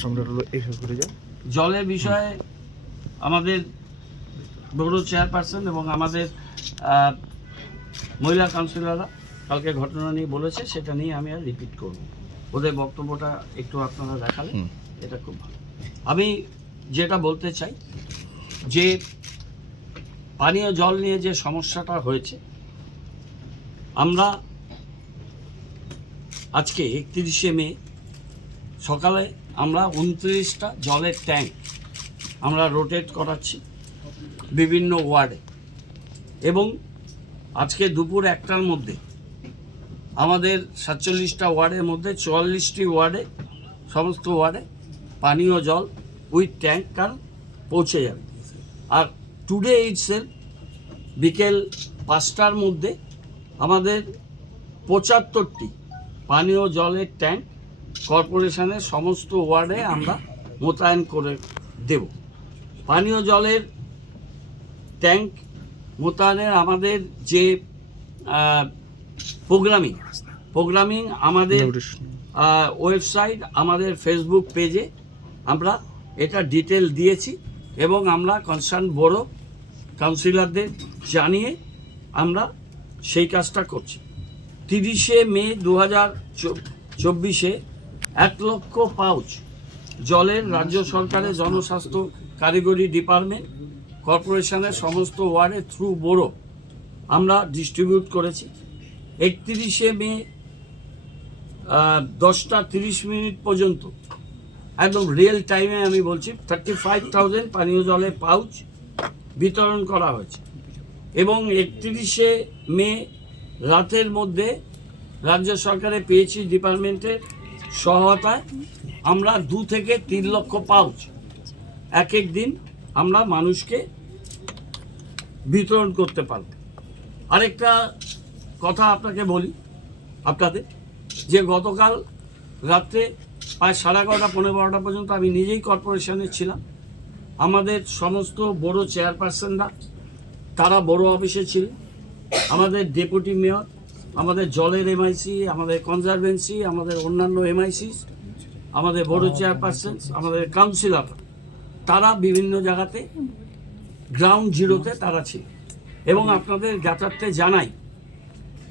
সম্রাট হলো এইসব করে যাও। জলের বিষয়ে আমাদের বড় চেয়ারপারসন এবং আমাদের মহিলা কাউন্সিলররা কালকে ঘটনা নিয়ে বলেছে সেটা নিয়ে আমি আর রিপিট করব। ওদের বক্তব্যটা একটু আপনারা দেখালে হুম। এটা খুব ভালো। আমি যেটা বলতে চাই যে পানীয় জল নিয়ে যে সমস্যাটা হয়েছে আমরা আজকে একত্রিশে মে সকালে আমরা উনত্রিশটা জলের ট্যাঙ্ক আমরা রোটেট করাচ্ছি বিভিন্ন ওয়ার্ডে। এবং আজকে দুপুর একটার মধ্যে আমাদের সাতচল্লিশটা ওয়ার্ডের মধ্যে চুয়াল্লিশটি ওয়ার্ডে, সমস্ত ওয়ার্ডে পানীয় জল উইথ ট্যাঙ্কার পৌঁছে যাবে। আর টুডে ইটসেল বিকেল পাঁচটার মধ্যে আমাদের পঁচাত্তরটি পানীয় জলের ট্যাঙ্ক কর্পোরেশনের সমস্ত ওয়ার্ডে আমরা মোতায়েন করে দেব। পানীয় জলের ট্যাঙ্ক মোতায়েনের আমাদের যে প্রোগ্রামিং প্রোগ্রামিং আমাদের ওয়েবসাইট আমাদের ফেসবুক পেজে আমরা এটা ডিটেল দিয়েছি এবং আমরা কনসার্ন বড় কাউন্সিলরদের জানিয়ে আমরা সেই কাজটা করছি। তিরিশে মে দু হাজার চব্বিশে এক লক্ষ পাউচ। জলের রাজ্য সরকারের জনস্বাস্থ্য কারিগরি ডিপার্টমেন্ট কর্পোরেশনের সমস্ত ওয়ার্ডে থ্রু বোরো আমরা ডিস্ট্রিবিউট করেছি। একত্রিশে মে দশটা তিরিশ মিনিট পর্যন্ত। একদম রিয়েল টাইমে আমি বলছি থার্টি ফাইভ থাউজেন্ড পানীয় জলের পাউচ বিতরণ করা হয়েছে। এবং একত্রিশে মে রাতের মধ্যে রাজ্য সরকারের পেয়েছি ডিপার্টমেন্টের সহায়তায় আমরা দু থেকে তিন লক্ষ পাউচ এক এক দিন আমরা মানুষকে বিতরণ করতে পারব। আরেকটা কথা আপনাকে বলি, আপনাদের, যে গতকাল রাত্রে প্রায় সাড়ে এগারোটা, পনেরো বারোটা পর্যন্ত আমি নিজেই কর্পোরেশনে ছিলাম। আমাদের সমস্ত বড় চেয়ারপারসনরা, তারা বড় অফিসে ছিলেন আমাদের ডেপুটি মেয়র আমাদের জলের এমআইসি আমাদের কনজারভেন্সি আমাদের অন্যান্য এমআইসি আমাদের বড় চেয়ারপারসন আমাদের কাউন্সিলর তারা বিভিন্ন জায়গাতে গ্রাউন্ড জিরোতে তারা ছিল। এবং আপনাদের জ্ঞাতার্থে জানাই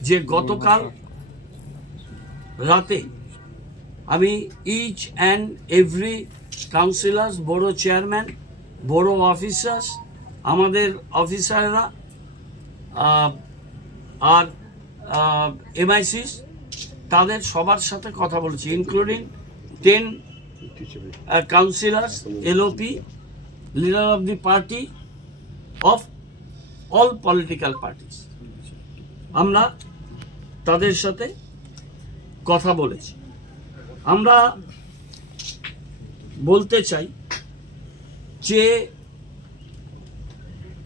যে গতকাল রাতে আমি ইচ অ্যান্ড এভরি কাউন্সিলার্স বড় চেয়ারম্যান বড় অফিসার্স আমাদের অফিসাররা আর এমআইসিস তাদের সবার সাথে কথা বলেছি including ten councillors LOP leader of the party of all political parties আমরা তাদের সাথে কথা বলেছি। আমরা বলতে চাই যে,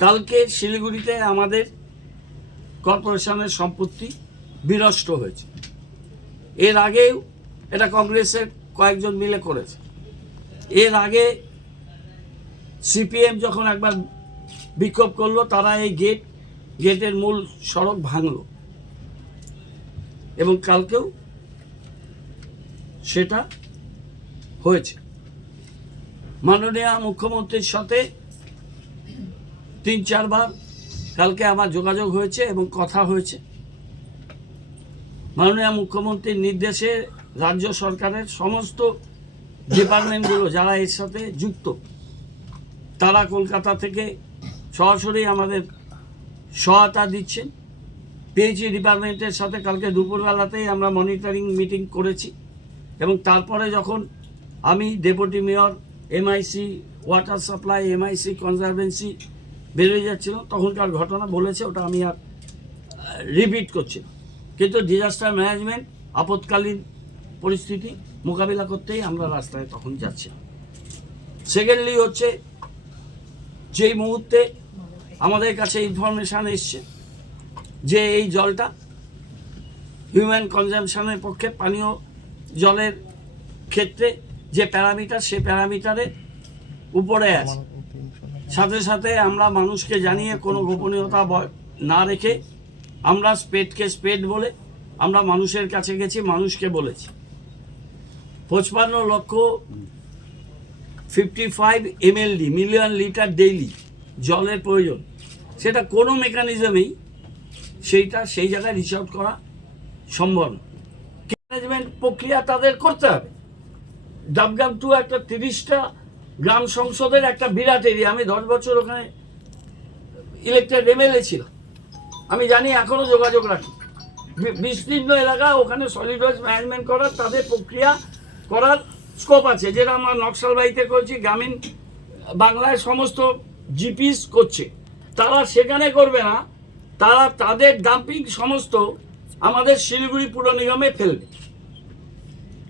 কালকে শিলিগুড়িতে আমাদের কর্পোরেশনের সম্পত্তি বিনষ্ট হয়েছে। এর আগেও এটা কংগ্রেসের কয়েকজন মিলে করেছে। এর আগে সিপিএম যখন একবার বিক্ষোভ করল, তারা এই গেট, গেটের মূল সড়ক ভাঙল। এবং কালকেও সেটা হয়েছে। মাননীয় মুখ্যমন্ত্রীর সাথে তিন, চারবার কালকে আমার যোগাযোগ হয়েছে এবং কথা হয়েছে। মাননীয় মুখ্যমন্ত্রীর নির্দেশে রাজ্য সরকারের সমস্ত ডিপার্টমেন্টগুলো যারা এর সাথে যুক্ত, তারা কলকাতা থেকে সরাসরি আমাদের সহায়তা দিচ্ছেন। পিএইচই ডিপার্টমেন্টের সাথে কালকে দুপুরবেলাতেই আমরা মনিটরিং মিটিং করেছি এবং তারপরে যখন আমি deputy mayor, MIC, water supply, MIC, conservancy বেরিয়ে যাচ্ছিল, তখনকার ঘটনা বলেছে, ওটা আমি আর রিপিট করছি কিন্তু ডিজাস্টার ম্যানেজমেন্ট আপৎকালীন পরিস্থিতি মোকাবিলা করতেই আমরা রাস্তায় তখন যাচ্ছি সেকেন্ডলি হচ্ছে, যেই মুহূর্তে আমাদের কাছে ইনফরমেশান এসছে যে এই জলটা হিউম্যান কনজামশনের পক্ষে পানীয় জলের ক্ষেত্রে যে প্যারামিটার, সে প্যারামিটারের উপরে আছে। সাথে সাথে আমরা মানুষকে জানিয়ে কোনো গোপনীয়তা না রেখে আমরা স্পেডকে স্পেড বলে আমরা মানুষের কাছে গেছি, মানুষকে বলেছি। পঁচপান্ন লক্ষ fifty five MLD million litre daily জলের প্রয়োজন। সেটা কোনো মেকানিজমেই সেইটা সেই জায়গায় রিচ আউট করা সম্ভব ম্যানেজমেন্ট প্রক্রিয়া তাদের করতে হবে। ডাবগ্রাম টু একটা তিরিশটা গ্রাম সংসদের একটা বিরাট এরিয়া। আমি দশ বছর ওখানে ইলেক্টেড এমএলএ ছিলাম। আমি জানি এখনও যোগাযোগ রাখি। বিস্তীর্ণ এলাকা, ওখানে সলিড ওয়েস্ট ম্যানেজমেন্ট করার, তাদের প্রক্রিয়া করার স্কোপ আছে। যেটা আমরা নকশালবাড়িতে করছি, গ্রামীণ বাংলায় সমস্ত জিপিস করছে। তারা সেখানে করবে না। তারা তাদের ডাম্পিং সমস্ত আমাদের শিলিগুড়ি পুর নিগমে ফেলবে।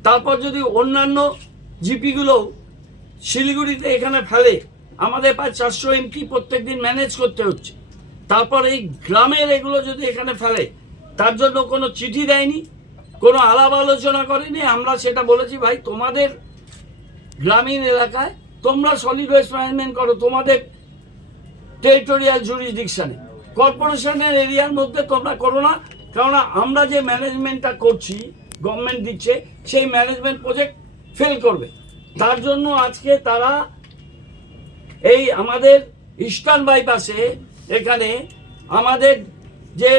তারপর যদি অন্যান্য জিপিগুলো শিলিগুড়িতে এখানে ফেলে আমাদের প্রায় চারশো এমপি প্রত্যেক দিন ম্যানেজ করতে হচ্ছে। তারপর এই গ্রামের এগুলো যদি এখানে ফেলে, তার জন্য কোনো চিঠি দেয়নি, কোনো আলাপ আলোচনা করেনি, আমরা সেটা বলেছি, ভাই, তোমাদের গ্রামীণ এলাকায় তোমরা সলিড ওয়েস্ট ম্যানেজমেন্ট করো, তোমাদের টেরিটোরিয়াল জুরিসডিকশানে কর্পোরেশনের এরিয়ার মধ্যে তোমরা করো না, কেননা আমরা যে ম্যানেজমেন্টটা করছি গভর্নমেন্ট দিচ্ছে, সেই ম্যানেজমেন্ট প্রজেক্ট ফেল করবে। তার জন্য আজকে তারা এই আমাদের ইস্টার্ন বাইপাসে এখানে আমাদের যে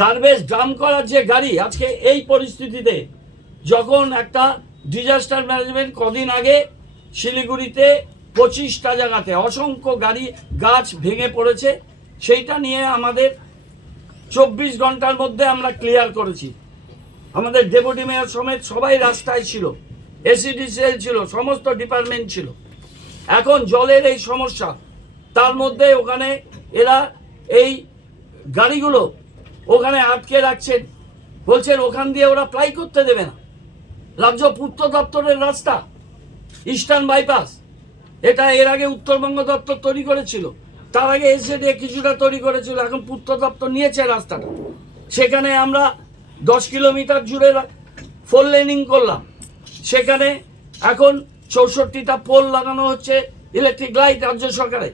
গার্বেজ ড্রাম করার যে গাড়ি, আজকে এই পরিস্থিতিতে যখন একটা ডিজাস্টার ম্যানেজমেন্ট কদিন আগে শিলিগুড়িতে পঁচিশটা জায়গাতে অসংখ্য গাড়ি, গাছ ভেঙে পড়েছে, সেইটা নিয়ে আমাদের চব্বিশ ঘণ্টার মধ্যে আমরা ক্লিয়ার করেছি। আমাদের ডেপুটি মেয়র সমেত সবাই রাস্তায় ছিল। এসিডিসিএল ছিল, সমস্ত ডিপার্টমেন্ট ছিল। এখন জলের এই সমস্যা, তার মধ্যে ওখানে এরা এই গাড়িগুলো ওখানে আটকে রাখছেন। বলছেন ওখান দিয়ে ওরা প্লাই করতে দেবে না। রাজ্য পূর্ত দপ্তরের রাস্তা ইস্টার্ন বাইপাস এটা এর আগে উত্তরবঙ্গ দপ্তর তৈরি করেছিল। তার আগে এসএডিএ কিছুটা তৈরি করেছিল, এখন পূর্ত দপ্তর নিয়েছে রাস্তাটা। সেখানে আমরা দশ কিলোমিটার জুড়ে ফোর লেনিং করলাম। সেখানে এখন চৌষট্টিটা পোল লাগানো হচ্ছে ইলেকট্রিক লাইট রাজ্য সরকারে।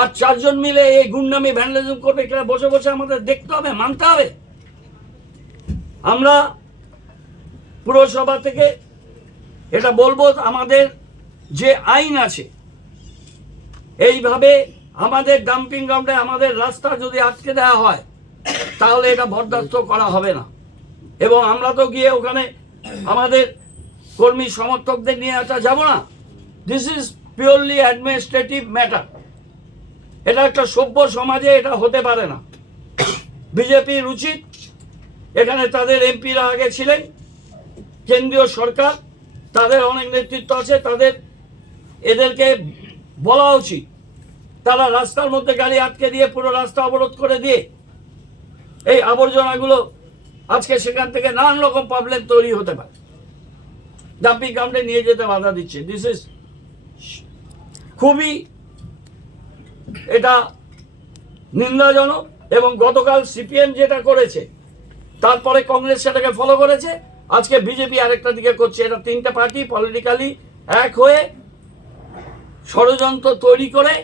আর চারজন মিলে এই গুন্ডামি ভ্যান্ডালিজম করবে, এখানে বসে বসে আমাদের দেখতে হবে, মানতে হবে। আমরা পুরসভা থেকে এটা বলব, আমাদের যে আইন আছে, এইভাবে আমাদের ডাম্পিং গ্রাউন্ডে আমাদের রাস্তা যদি আটকে দেওয়া হয়, তাহলে এটা বরদাস্ত করা হবে না। এবং আমরা তো গিয়ে ওখানে আমাদের কর্মী সমর্থকদের নিয়ে আসা যাব না। This is purely administrative matter এটা একটা সভ্য সমাজে এটা হতে পারে না। বিজেপির উচিত। এখানে তাদের এমপিরা আগে ছিলেন। কেন্দ্রীয় সরকার, তাদের অনেক নেতৃত্ব আছে, তাদের এদেরকে বলা উচিত। তারা রাস্তার মধ্যে গাড়ি আটকে দিয়ে পুরো রাস্তা অবরোধ করে দিয়ে এই আবর্জনাগুলো আজকে সেখান থেকে নানান রকম প্রবলেম তৈরি হতে পারে। ডাম্পিং গ্রাউন্ডে নিয়ে যেতে বাধা দিচ্ছে। দিস ইজ খুবই এটা নিন্দাজনক এবং গতকাল সিপিএম যেটা করেছে, তারপরে কংগ্রেস সেটাকে ফলো করেছে। আজকে বিজেপি আরেকটা দিকে করছে, এটা তিনটা পার্টি পলিটিক্যালি এক হয়ে ষড়যন্ত্র তৈরি করে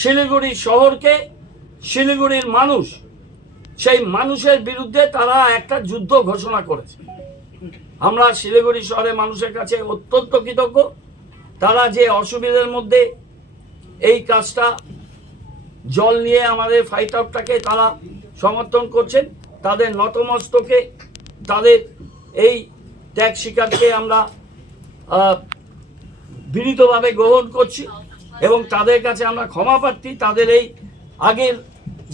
শিলিগুড়ি শহরকে, শিলিগুড়ির মানুষ, সেই মানুষের বিরুদ্ধে তারা একটা যুদ্ধ ঘোষণা করেছে। আমরা শিলিগুড়ি শহরের মানুষের কাছে অত্যন্ত কৃতজ্ঞ। তারা যে অসুবিধার মধ্যে এই কাজটা, জল নিয়ে আমাদের ফাইট আউটটাকে তারা সমর্থন করছেন, তাদের নতমস্তকে, তাদের এই ত্যাগ শিকারকে আমরা বিনীতভাবে গ্রহণ করছি এবং তাদের কাছে আমরা ক্ষমা প্রার্থী। তাদের এই আগের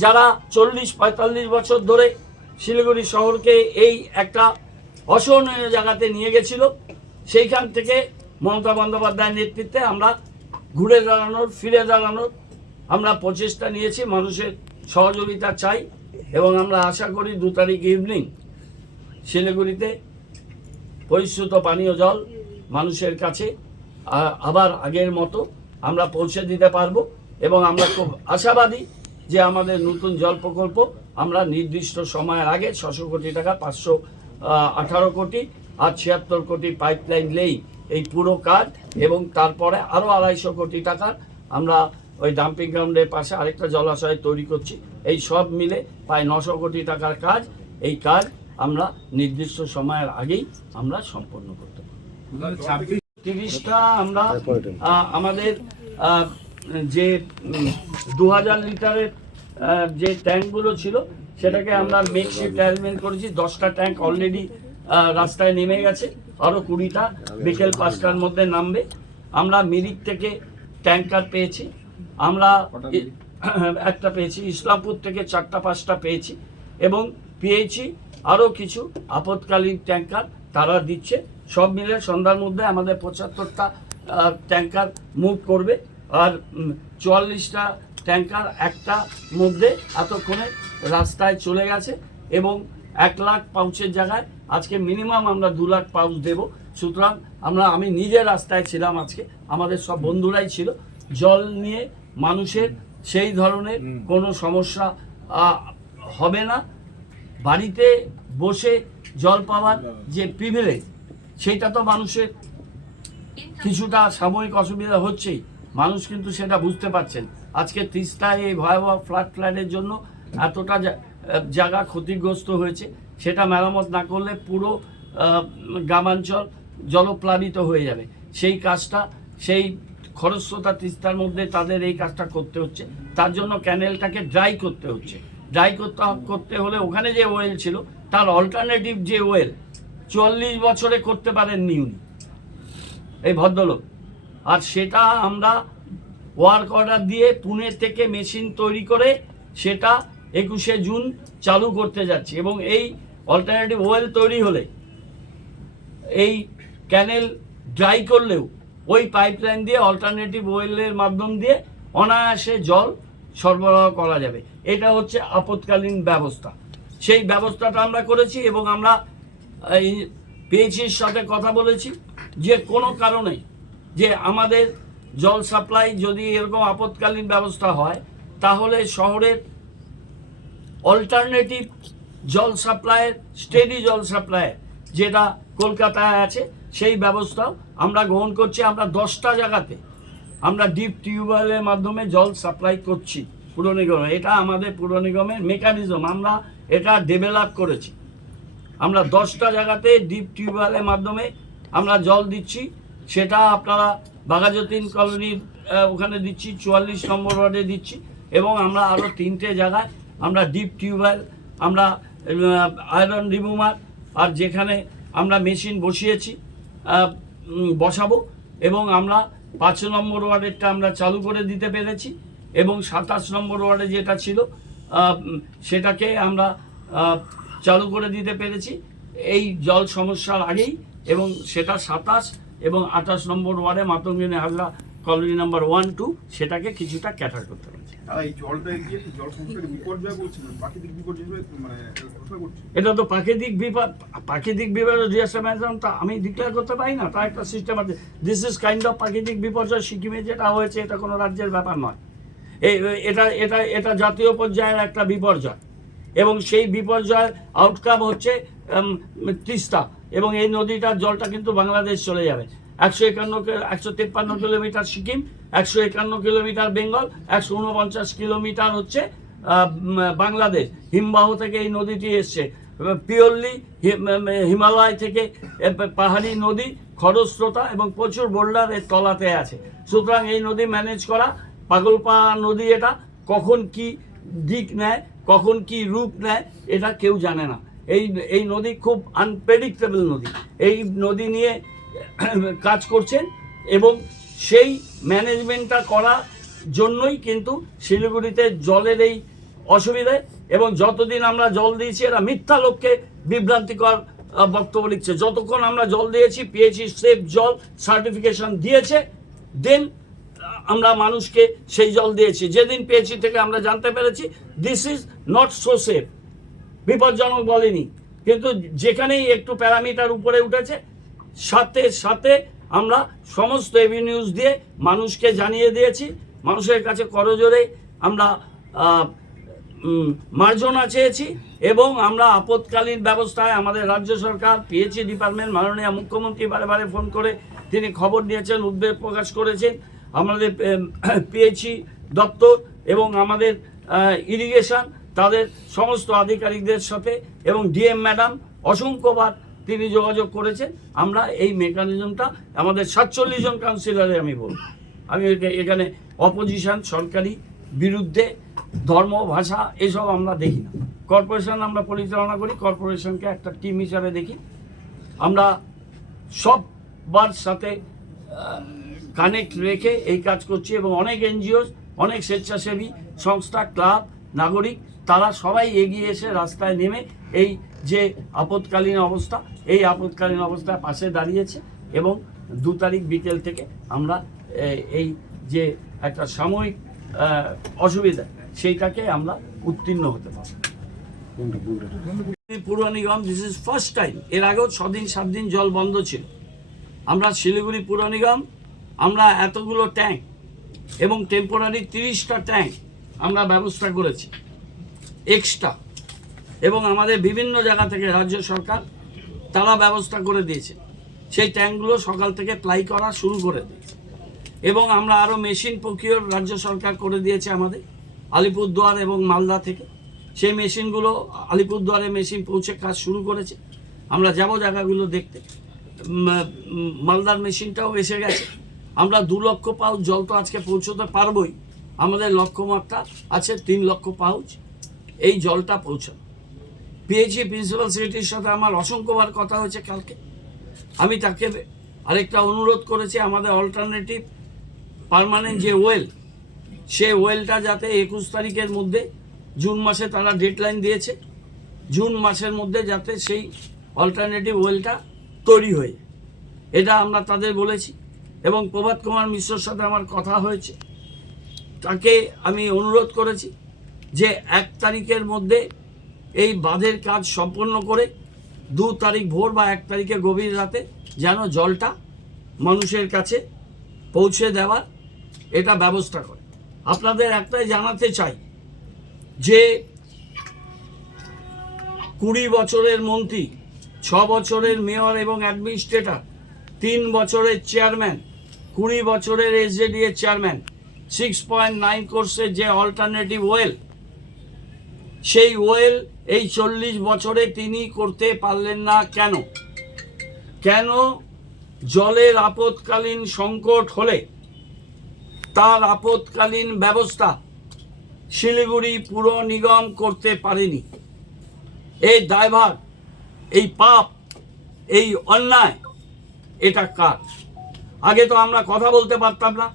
যারা চল্লিশ পঁয়তাল্লিশ বছর ধরে শিলিগুড়ি শহরকে এই একটা অসহনীয় জায়গাতে নিয়ে গেছিল। সেইখান থেকে মমতা বন্দ্যোপাধ্যায়ের নেতৃত্বে আমরা ঘুরে দাঁড়ানোর, ফিরে দাঁড়ানোর আমরা প্রচেষ্টা নিয়েছি, মানুষের সহযোগিতা চাই এবং আমরা আশা করি দু তারিখ ইভিনিং শিলিগুড়িতে পরিশ্রুত পানীয় জল মানুষের কাছে আবার আগের মতো আমরা পৌঁছে দিতে পারব এবং আমরা খুব আশাবাদী যে আমাদের নতুন জল প্রকল্প আমরা নির্দিষ্ট সময়ের আগে ছশো কোটি টাকা, পাঁচশো আঠারো কোটি আর ছিয়াত্তর কোটি পাইপলাইন লেই এই পুরো কাজ এবং তারপরে আরও আড়াইশো কোটি টাকার আমরা ওই ডাম্পিং গ্রাউন্ডের পাশে আরেকটা জলাশয় তৈরি করছি। এই সব মিলে প্রায় নশো কোটি টাকার কাজ। এই কাজ আমরা নির্দিষ্ট সময়ের আগেই আমরা সম্পন্ন করতে ছাব্বিশ তিরিশটা আমরা আমাদের যে দু হাজার লিটারের যে ট্যাঙ্কগুলো ছিল সেটাকে আমরা মেকশিফট অ্যারেঞ্জমেন্ট করেছি। দশটা ট্যাঙ্ক অলরেডি রাস্তায় নেমে গেছে। আরও কুড়িটা বিকেল পাঁচটার মধ্যে নামবে। আমরা মিরিক থেকে ট্যাঙ্কার পেয়েছি। আমরা একটা পেয়েছি। ইসলামপুর থেকে চারটা পাঁচটা পেয়েছি। এবং পেয়েছি আরও কিছু আপৎকালীন ট্যাঙ্কার তারা দিচ্ছে। সব মিলে সন্ধ্যার মধ্যে আমাদের পঁচাত্তরটা ট্যাঙ্কার মুভ করবে। আর চুয়াল্লিশটা ট্যাঙ্কার একটা মধ্যে এতক্ষণে রাস্তায় চলে গেছে এবং এক লাখ পাউচের জায়গায় আজকে মিনিমাম আমরা দু লাখ পাউচ দেব। সুতরাং আমরা আমি নিজে রাস্তায় ছিলাম আজকে আমাদের সব বন্ধুরাই ছিল। জল নিয়ে মানুষের সেই ধরনের কোনো সমস্যা হবে না। বাড়িতে বসে জল পাওয়ার যে প্রিভিলেজ সেটা তো মানুষের কিছুটা সাময়িক অসুবিধা হচ্ছেই। মানুষ কিন্তু সেটা বুঝতে পারছেন। আজকে তিস্তায় এই ভয়াবহ ফ্লাড ফ্লাডের জন্য এতটা জায়গা ক্ষতিগ্রস্ত হয়েছে, সেটা মেরামত না করলে পুরো গ্রামাঞ্চল জলপ্লাবিত হয়ে যাবে। সেই কাজটা, সেই খরস্রোতা তিস্তার মধ্যে তাদের এই কাজটা করতে হচ্ছে। তার জন্য ক্যানেলটাকে ড্রাই করতে হচ্ছে। ড্রাই করতে করতে হলে ওখানে যে ওয়েল ছিল, তার অল্টারনেটিভ যে ওয়েল চল্লিশ বছরে করতে পারেন উনি। এই ভদ্রলোক। আর সেটা আমরা ওয়ার্ক অর্ডার দিয়ে পুনে থেকে মেশিন তৈরি করে সেটা একুশে জুন চালু করতে যাচ্ছি এবং এই অল্টারনেটিভ ওয়েল তৈরি হলে, এই ক্যানেল ড্রাই করলেও ওই পাইপলাইন দিয়ে অল্টারনেটিভ ওয়েলের মাধ্যম দিয়ে অনায়াসে জল সরবরাহ করা যাবে। এটা হচ্ছে আপৎকালীন ব্যবস্থা। সেই ব্যবস্থাটা আমরা করেছি এবং আমরা এই পিএইচির সাথে কথা বলেছি যে কোনো কারণে যে আমাদের জল সাপ্লাই যদি এরকম আপৎকালীন ব্যবস্থা হয়, তাহলে শহরের অল্টারনেটিভ জল সাপ্লাইয়ের স্টেডি জল সাপ্লাইয়ের যেটা কলকাতায় আছে, সেই ব্যবস্থাও আমরা গ্রহণ করছি। আমরা দশটা জায়গাতে আমরা ডিপ টিউবওয়েলের মাধ্যমে জল সাপ্লাই করছি পুর নিগমে। এটা আমাদের পুর নিগমের মেকানিজম আমরা এটা ডেভেলপ করেছি। আমরা দশটা জায়গাতে ডিপ টিউবওয়েলের মাধ্যমে আমরা জল দিচ্ছি। সেটা আপনারা বাঘাযতীন কলোনির ওখানে দিচ্ছি, চুয়াল্লিশ নম্বর ওয়ার্ডে দিচ্ছি। এবং আমরা আরও তিনটে জায়গায় আমরা ডিপ টিউবওয়েল, আমরা আয়রন রিমুভার, আর যেখানে আমরা মেশিন বসিয়েছি বসাবো। এবং আমরা পাঁচ নম্বর ওয়ার্ডেরটা আমরা চালু করে দিতে পেরেছি। এবং সাতাশ নম্বর ওয়ার্ডে যেটা ছিল সেটাকে আমরা চালু করে দিতে পেরেছি। এই জল সমস্যার আগেই এবং সেটা সাতাশ এবং আঠাশ নম্বর ওয়ার্ডে Matangini Hazra colony number one two সেটাকে কিছুটা ক্যাটার করতে পেরেছি মানে এটা তো প্রাকৃতিক বিপদ প্রাকৃতিক বিপর্যয় ডিজাস্টার ম্যানেজমেন্ট তা আমি ডিক্লেয়ার করতে পারি না তার একটা সিস্টেম আছে। দিস ইজ কাইন্ড অফ প্রাকৃতিক বিপর্যয় সিকিমে যেটা হয়েছে এটা কোনো রাজ্যের ব্যাপার নয়। এই এটা এটা এটা জাতীয় পর্যায়ের একটা বিপর্যয়। এবং সেই বিপর্যয়ের আউটকাম হচ্ছে তিস্তা। এবং এই নদীটার জলটা কিন্তু বাংলাদেশ চলে যাবে। একশো একান্ন একশো তেপ্পান্ন কিলোমিটার সিকিম একশো একান্ন কিলোমিটার বেঙ্গল একশো উনপঞ্চাশ কিলোমিটার হচ্ছে বাংলাদেশ। হিমবাহ থেকে এই নদীটি এসছে। পিওরলি হিমালয় থেকে পাহাড়ি নদী খরস্রোতা এবং প্রচুর বোল্ডার এর তলাতে আছে। সুতরাং এই নদী ম্যানেজ করা পাগলপাড়া নদী এটা কখন কি দিক নেয় কখন কি রূপ নেয় এটা কেউ জানে না। এই এই নদী খুব আনপ্রেডিক্টেবল নদী। এই নদী নিয়ে কাজ করছেন এবং সেই ম্যানেজমেন্টটা করার জন্যই কিন্তু শিলিগুড়িতে জলের এই অসুবিধায় এবং যতদিন আমরা জল দিয়েছি, এরা মিথ্যা লোককে বিভ্রান্তিকর বক্তব্য লিখছে। যতক্ষণ আমরা জল দিয়েছি পিএইচি সেফ জল সার্টিফিকেশন দিয়েছে দেন আমরা মানুষকে সেই জল দিয়েছি। যেদিন পেয়েছি থেকে আমরা জানতে পেরেছি this is not so safe বিপজ্জনক বলেনি। কিন্তু যেখানেই একটু প্যারামিটার উপরে উঠেছে, সাথে সাথে আমরা সমস্ত এভিনিউজ দিয়ে মানুষকে জানিয়ে দিয়েছি। মানুষের কাছে করজোরে আমরা মার্জনা চেয়েছি এবং আমরা আপৎকালীন ব্যবস্থায় আমাদের রাজ্য সরকার পিএইচি ডিপার্টমেন্ট, মাননীয় মুখ্যমন্ত্রী বারে বারে ফোন করে তিনি খবর নিয়েছেন উদ্বেগ প্রকাশ করেছেন। আমাদের পিএইচি দপ্তর এবং আমাদের ইরিগেশন তাদের সমস্ত আধিকারিকদের সাথে এবং ডিএম ম্যাডাম অসংখ্যবার তিনি যোগাযোগ করেছেন। আমরা এই মেকানিজমটা আমাদের সাতচল্লিশ জন কাউন্সিলরে আমি বলব। আমি এখানে অপোজিশন সরকারি বিরুদ্ধে ধর্ম, ভাষা এসব আমরা দেখি না। কর্পোরেশন আমরা পরিচালনা করি কর্পোরেশনকে একটা টিম হিসাবে দেখি। আমরা সববার সাথে কানেক্ট রেখে এই কাজ করছি এবং অনেক এনজিও অনেক স্বেচ্ছাসেবী সংস্থা, ক্লাব, নাগরিক তারা সবাই এগিয়ে এসে রাস্তায় নেমে এই যে আপৎকালীন অবস্থা, এই আপৎকালীন অবস্থায় পাশে দাঁড়িয়েছে এবং দু তারিখ বিকেল থেকে আমরা এই যে একটা সাময়িক অসুবিধা, সেইটাকে আমরা উত্তীর্ণ হতে পারব। পূর্ব নিগম দিস ইজ ফার্স্ট টাইম এর আগেও ছদিন সাত দিন জল বন্ধ ছিল। আমরা শিলিগুড়ি পুর নিগম, আমরা এতগুলো ট্যাঙ্ক এবং টেম্পোরারি তিরিশটা ট্যাঙ্ক আমরা ব্যবস্থা করেছি। এক্সট্রা এবং আমাদের বিভিন্ন জায়গা থেকে রাজ্য সরকার তারা ব্যবস্থা করে দিয়েছে। সেই ট্যাঙ্কগুলো সকাল থেকে প্লাই করা শুরু করে দিয়েছে। এবং আমরা আরও মেশিন প্রকিওর রাজ্য সরকার করে দিয়েছে আমাদের আলিপুরদুয়ার এবং মালদা থেকে। সেই মেশিনগুলো আলিপুরদুয়ারে মেশিন পৌঁছে কাজ শুরু করেছে। আমরা যাব জায়গাগুলো দেখতে। মালদার মেশিনটাও এসে গেছে। আমরা দু লক্ষ পাউচ জল তো আজকে পৌঁছতে পারবই। আমাদের লক্ষ্যমাত্রা আছে তিন লক্ষ পাউচ। এই জলটা পৌঁছানো। পিএইচি প্রিন্সিপাল সেক্রেটারির সাথে আমার অসংখ্যবার কথা হয়েছে কালকে। আমি তাকে আরেকটা অনুরোধ করেছি, আমাদের অল্টারনেটিভ পার্মানেন্ট যে ওয়েল সে ওয়েলটা যাতে একুশ তারিখের মধ্যে জুন মাসে তারা ডেডলাইন দিয়েছে, জুন মাসের মধ্যে যাতে সেই অল্টারনেটিভ ওয়েলটা তৈরি হয়ে এটা আমরা তাদের বলেছি এবং প্রভাত কুমার মিশ্রর সাথে আমার কথা হয়েছে। তাকে আমি অনুরোধ করেছি যে এক তারিখের মধ্যে এই বাঁধের কাজ সম্পন্ন করে দু তারিখ ভোর বা এক তারিখে গভীর রাতে যেন জলটা মানুষের কাছে পৌঁছে দেওয়ার এটা ব্যবস্থা করে। আপনাদের একটাই জানাতে চাই যে কুড়ি বছরের মন্ত্রী, ছ বছরের মেয়র এবং অ্যাডমিনিস্ট্রেটর, তিন বছরের চেয়ারম্যান, কুড়ি বছরের এসজেডি এর চেয়ারম্যান সিক্স পয়েন্ট নাইন কোর্সের যে অল্টারনেটিভ ওয়েল সেই ওয়েল এই চল্লিশ বছরে তিনি করতে পারলেন না কেন? কেন জলের আপৎকালীন সংকট হলে তার আপৎকালীন ব্যবস্থা শিলিগুড়ি পুর নিগম করতে পারেনি? এই দায়ভার, এই পাপ, এই অন্যায়, এটা কার? আগে তো আমরা কথা বলতে পারতাম না।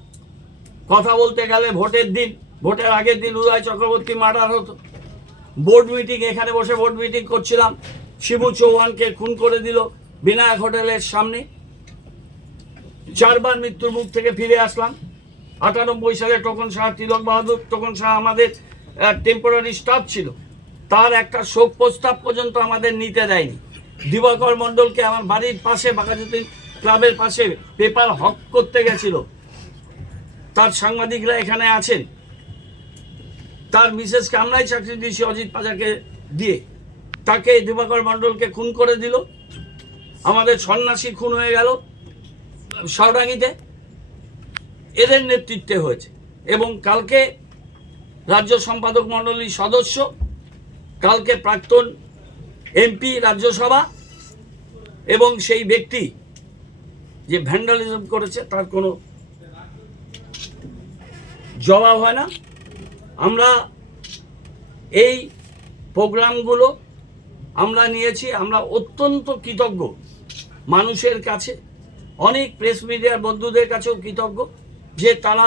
কথা বলতে গেলে ভোটের দিন, ভোটের আগের দিন উদয় চক্রবর্তী মার্ডার হতো। বোর্ড মিটিং এখানে বসে বোর্ড মিটিং করছিলাম। শিবু চৌহানকে খুন করে দিল বিনায়ক হোটেলের সামনে। চারবার মৃত্যুর মুখ থেকে ফিরে আসলাম। আটানব্বই সালে টোকন শাহ তিলক বাহাদুর টোকন শাহ আমাদের টেম্পোরারি স্টাফ ছিল। তার একটা শোক প্রস্তাব পর্যন্ত আমাদের নিতে দেয়নি। দিবাকর মণ্ডলকে আমার বাড়ির পাশে, বাঘাযতীন ক্লাবের পাশে পেপার হক করতে গেছিল। তার সাংবাদিকরা এখানে আছেন। তার মিসেস আমরাই চাকরি দিয়েছি অজিত পাজাকে দিয়ে। তাকে দিবাকর মণ্ডলকে খুন করে দিল। আমাদের সন্ন্যাসী খুন হয়ে গেল সাউডাঙ্গিতে এদের নেতৃত্বে হয়েছে। এবং কালকে রাজ্য সম্পাদক মণ্ডলীর সদস্য, কালকে প্রাক্তন এমপি রাজ্যসভা, এবং সেই ব্যক্তি যে ভ্যান্ডালিজম করেছে, তার কোনো জবাব হয় না। আমরা এই প্রোগ্রামগুলো আমরা নিয়েছি, আমরা অত্যন্ত কৃতজ্ঞ মানুষের কাছে, অনেক প্রেস মিডিয়ার বন্ধুদের কাছেও কৃতজ্ঞ যে তারা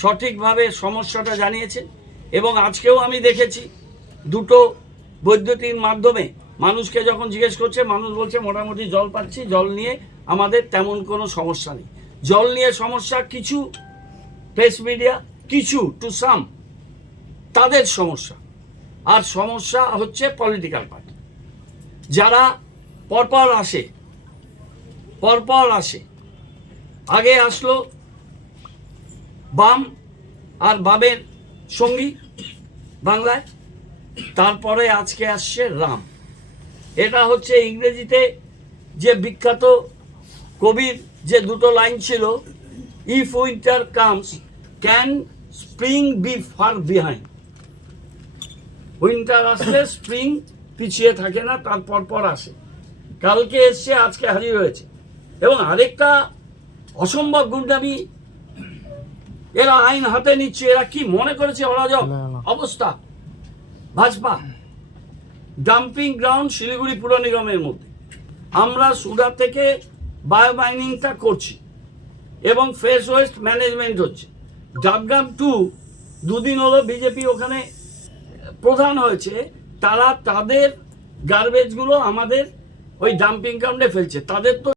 সঠিকভাবে সমস্যাটা জানিয়েছে এবং আজকেও আমি দেখেছি দুটো বৈদ্যুতিন মাধ্যমে মানুষকে যখন জিজ্ঞেস করছে, মানুষ বলছে, মোটামুটি জল পাচ্ছি, জল নিয়ে আমাদের তেমন কোনো সমস্যা নেই। জল নিয়ে সমস্যা কিছু প্রেস মিডিয়া কিছু টু সাম তাদের সমস্যা। আর সমস্যা হচ্ছে পলিটিক্যাল পার্টি যারা পরপর আসে পরপর আসে, আগে আসলো বাম আর বামের সঙ্গী বাংলায়, তারপরে আজকে আসছে রাম। এটা হচ্ছে ইংরেজিতে যে বিখ্যাত কবির যে দুটো লাইন ছিল if winter comes can spring be far behind winter আসলে স্প্রিং পিছিয়ে থাকে না তার পর পর আসে। কালকে এসছে আজকে হাজির হয়েছে। এবং আরেকটা অসম্ভব গুন্ডামি এরা আইন হাতে নিচ্ছে এরা কি মনে করেছে অরাজক। অবস্থা? ভাজপা ডাম্পিং গ্রাউন্ড শিলিগুড়ি পুর নিগমের মধ্যে। আমরা সুরাট থেকে বায়োমাইনিংটা করছি এবং ফ্রেশ ওয়েস্ট ম্যানেজমেন্ট হচ্ছে। ডাবগ্রাম টু দুদিন হলো বিজেপি ওখানে প্রধান হয়েছে তারা তাদের গার্বেজগুলো আমাদের ওই ডাম্পিং গ্রাউন্ডে ফেলছে। তাদের তো